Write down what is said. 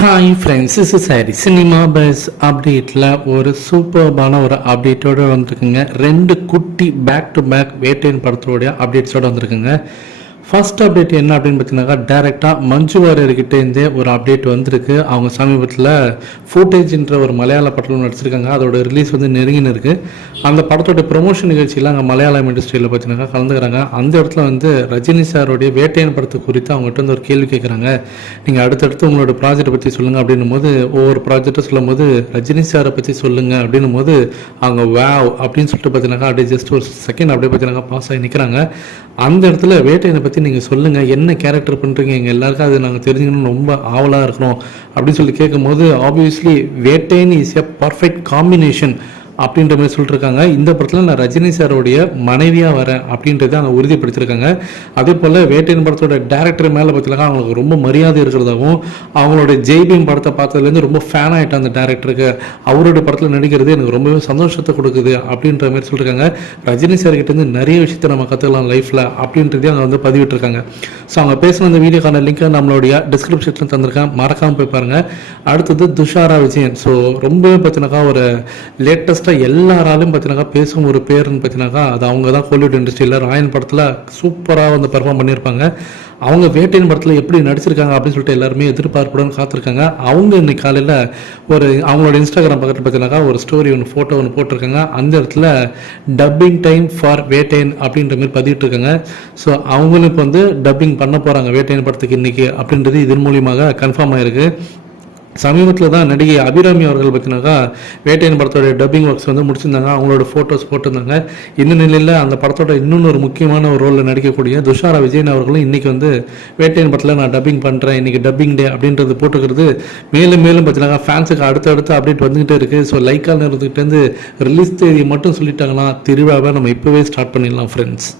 Hi friends is sorry cinema buzz அப்டேட்டில் ஒரு சூப்பர்பான ஒரு அப்டேட்டோடு வந்திருக்குங்க. ரெண்டு குட்டி பேக் டு பேக் வேட்டையின் படத்தோடைய அப்டேட்ஸோடு வந்திருக்குங்க. ஃபர்ஸ்ட் அப்டேட் என்ன அப்படின்னு பார்த்தீங்கன்னாக்கா டேரெக்டாக மஞ்சு வாரியர்கிட்ட இருந்தே ஒரு அப்டேட் வந்திருக்கு. அவங்க சமீபத்தில் ஃபூட்டேஜ்ன்ற ஒரு மலையாள படத்தில் நடிச்சிருக்காங்க. அதோட ரிலீஸ் வந்து நெருங்கின்னு இருக்கு. அந்த படத்தோட ப்ரொமோஷன் நிகழ்ச்சியில் அங்கே மலையாளம் இண்டஸ்ட்ரியில் பார்த்தீங்கன்னா கலந்துக்கிறாங்க. அந்த இடத்துல வந்து ரஜினி சாரோடைய வேட்டையன் படத்தை குறித்து அவங்ககிட்ட வந்து ஒரு கேள்வி கேட்குறாங்க நீங்கள் அடுத்தடுத்து உங்களோட ப்ராஜெக்ட்டை பற்றி சொல்லுங்கள் அப்படின்னும் போது ஒவ்வொரு ப்ராஜெக்ட்டை சொல்லும் போது ரஜினி சாரை பற்றி சொல்லுங்கள் அப்படின்னும் போது அவங்க வேவ் அப்படின்னு சொல்லிட்டு பார்த்தீங்கன்னாக்கா அப்படியே ஜஸ்ட் ஒரு செகண்ட் அப்படியே பார்த்தீங்கன்னா பாஸ் ஆகி நிற்கிறாங்க அந்த இடத்துல வேட்டையனை பற்றி நீங்கள் சொல்லுங்கள் என்ன கேரக்டர் பண்ணுறீங்க எங்கள் எல்லாருக்கும் அது நாங்கள் தெரிஞ்சுக்கணும்னு ரொம்ப ஆவலாக இருக்கணும். அப்படின்னு சொல்லி கேட்கும்போது obviously Vettaiyan is a perfect combination அப்படின்ற மாதிரி சொல்லிட்டுருக்காங்க இந்த படத்தில் நான் ரஜினி சாரோடைய மனைவியாக வரேன் அப்படின்றத அவங்க உறுதிப்படுத்தியிருக்காங்க. அதே போல் வேட்டையின் படத்தோட டேரக்டர் மேலே பார்த்தீங்கன்னா அவங்களுக்கு ரொம்ப மரியாதை இருக்கிறதாகவும் அவங்களோட ஜெய்பீம் படத்தை பார்த்ததுலேருந்து ரொம்ப ஃபேன் ஆகிட்டேன் அந்த டேரக்டருக்கு அவரோட படத்தில் நடிக்கிறது எனக்கு ரொம்பவே சந்தோஷத்தை கொடுக்குது அப்படின்ற மாதிரி சொல்லியிருக்காங்க ரஜினி சார்கிட்டேருந்து நிறைய விஷயத்த நம்ம கற்றுக்கலாம் லைஃப்பில் அப்படின்றதையும் அவங்க வந்து பதிவிட்டிருக்காங்க. ஸோ அவங்க பேசின அந்த வீடியோக்கான லிங்க்கை நம்மளுடைய டிஸ்கிரிப்ஷனில் தந்திருக்கேன். மறக்காமல் போய் பாருங்கள் அடுத்தது துஷாரா விஜயன். ஸோ ரொம்பவே பார்த்தினாக்கா ஒரு லேட்டஸ்ட்டாக எல்லாராலையும் பார்த்தீங்கன்னாக்கா பேசும் ஒரு பேருன்னு பார்த்தீங்கன்னாக்கா அது அவங்க தான் ஹாலிவுட் இண்டஸ்ட்ரியில் ராயன் படத்தில் சூப்பராக வந்து பெர்ஃபார்ம் பண்ணியிருப்பாங்க. அவங்க வேட்டையின் படத்தில் எப்படி நடிச்சிருக்காங்க அப்படின்னு சொல்லிட்டு எல்லாருமே எதிர்பார்ப்புடன் காத்திருக்காங்க. அவங்க இன்னைக்கு காலையில் ஒரு அவங்களோட இன்ஸ்டாகிராம் பக்கத்தில் பார்த்தீங்கன்னாக்கா ஒரு ஸ்டோரி ஒன்று ஃபோட்டோ ஒன்று போட்டிருக்காங்க. அந்த இடத்துல டப்பிங் டைம் ஃபார் வேட்டையன் அப்படின்ற மாதிரி பதிவிட்டிருக்காங்க ஸோ அவங்களும் இப்போ வந்து டப்பிங் பண்ண போகிறாங்க வேட்டையன் படத்துக்கு இன்னைக்கு அப்படின்றது இதன் மூலியமாக கன்ஃபார்ம் ஆயிருக்கு. சமீபத்தில் தான் நடிகை அபிராமி அவர்கள் பார்த்தீங்கன்னாக்கா வேட்டையன் படத்தோட டப்பிங் ஒர்க்ஸ் வந்து முடிச்சிருந்தாங்க. அவங்களோட ஃபோட்டோஸ் போட்டிருந்தாங்க. இந்த நிலையில் அந்த படத்தோட இன்னொன்று ஒரு முக்கியமான ஒரு ரோலில் நடிக்கக்கூடிய துஷாரா விஜயன் அவர்களும் இன்றைக்கி வந்து வேட்டையன் படத்தில் நான் டப்பிங் பண்ணுறேன் இன்றைக்கி டப்பிங் டே அப்படின்றது போட்டுக்கிறது. மேலும் மேலும் பார்த்தீங்கன்னா ஃபேன்ஸுக்கு அடுத்தடுத்து அப்டேட் வந்துகிட்டே இருக்குது ஸோ லைக்கால் நிறுத்துக்கிட்டேருந்து ரிலீஸ் தேதி மட்டும் சொல்லிட்டாங்கன்னா திருவிழாவை நம்ம இப்போவே ஸ்டார்ட் பண்ணிடலாம் ஃப்ரெண்ட்ஸ்